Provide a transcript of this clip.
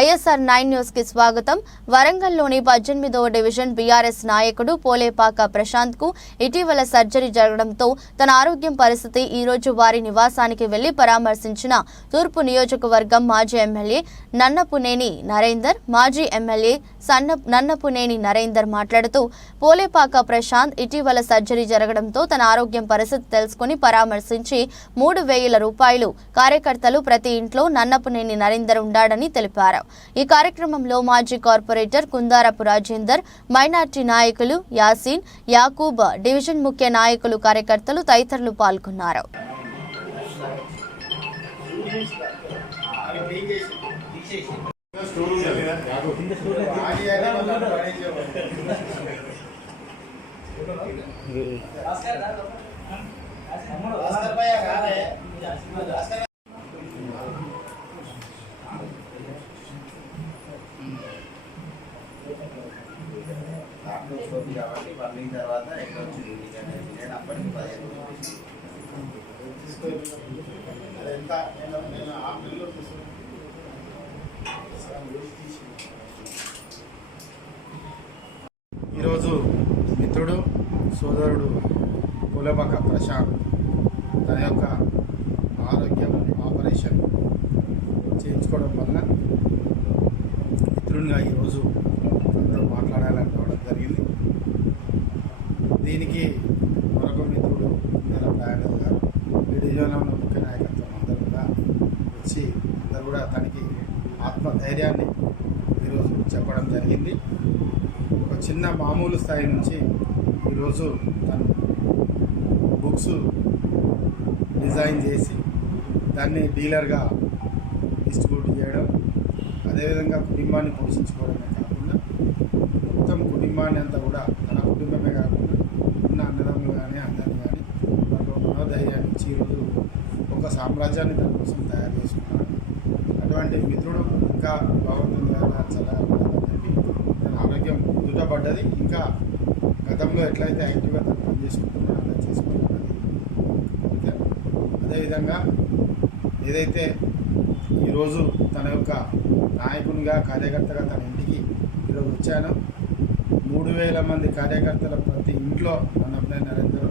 ISR 9 news కి స్వాగతం. వరంగల్లోని 18వ division BRS నాయకుడు పోలేపాక ప్రశాంత్ కు ఇటీవల సర్జరీ జరగడంతో తన ఆరోగ్యం పరిస్థితి ఈ రోజు వారి నివాసానికి వెళ్లి పరామర్శించిన తూర్పు నియోజకవర్గం మాజీ ఎమ్మెల్యే నన్నపునేని నరేందర్. మాజీ ఎమ్మెల్యే నన్నపునేని నరేందర్ మాట్లాడుతూ పోలేపాక ప్రశాంత్ ఇటీవల సర్జరీ జరగడంతో తన ఆరోగ్యం పరిస్థితి తెలుసుకుని పరామర్శించి 3,000 రూపాయలు కార్యకర్తలు ప్రతి ఇంట్లో నన్నపునేని నరేందర్ ఉండాడని తెలిపారు. ఈ కార్యక్రమంలో మాజీ కార్పొరేటర్ కుందారపు రాజేందర్, మైనార్టీ నాయకులు యాసీన్, యాకూబ్, డివిజన్ ముఖ్య నాయకులు, కార్యకర్తలు తదితరులు పాల్గొన్నారు. కాబట్టి పండుగ తర్వాత ఎక్కడ వచ్చింది నేను అప్పటికి 15 ఈరోజు మిత్రుడు సోదరుడు పోలేపాక ప్రశాంత్ తన యొక్క ఆరోగ్యం ఆపరేషన్ చేయించుకోవడం వల్ల మిత్రునిగా ఈరోజు అందరూ మాట్లాడాలని రావడం జరిగింది. దీనికి మరొక మిత్రుడు నెల ప్రయాణం గారు, ఈ డివిజన్లో ఉన్న ముఖ్య నాయకత్వం అందరూ కూడా వచ్చి అందరూ కూడా తనకి ఆత్మధైర్యాన్ని ఈరోజు చెప్పడం జరిగింది. ఒక చిన్న మామూలు స్థాయి నుంచి ఈరోజు తను బుక్స్ డిజైన్ చేసి దాన్ని డీలర్గా డిస్ట్రిబ్యూట్ చేయడం, అదేవిధంగా కుటుంబాన్ని పోషించుకోవడమే కాకుండా మొత్తం కుటుంబాన్ని అంతా కూడా తన కుటుంబమే కాకుండా ఉన్న అన్నదమ్ములు కానీ అందరినీ కానీ వాళ్ళకు మనోధైర్యాన్ని ఇచ్చి ఈరోజు ఒక సామ్రాజ్యాన్ని తన కోసం తయారు చేసుకున్నాడు. అటువంటి మిత్రుడు ఇంకా భగవంతుని చాలా చెప్పి తన ఆరోగ్యం కుదుటపడ్డది. ఇంకా గతంలో ఎట్లయితే యాక్టివ్గా తను పనిచేసుకుంటున్నాడో అలా చేసుకుంటున్నది. అదేవిధంగా ఏదైతే ఈరోజు తన యొక్క నాయకునిగా కార్యకర్తగా తన ఇంటికి ఈరోజు వచ్చాను. 3,000 మంది కార్యకర్తల ప్రతి ఇంట్లో నన్నపునేని నరేందర్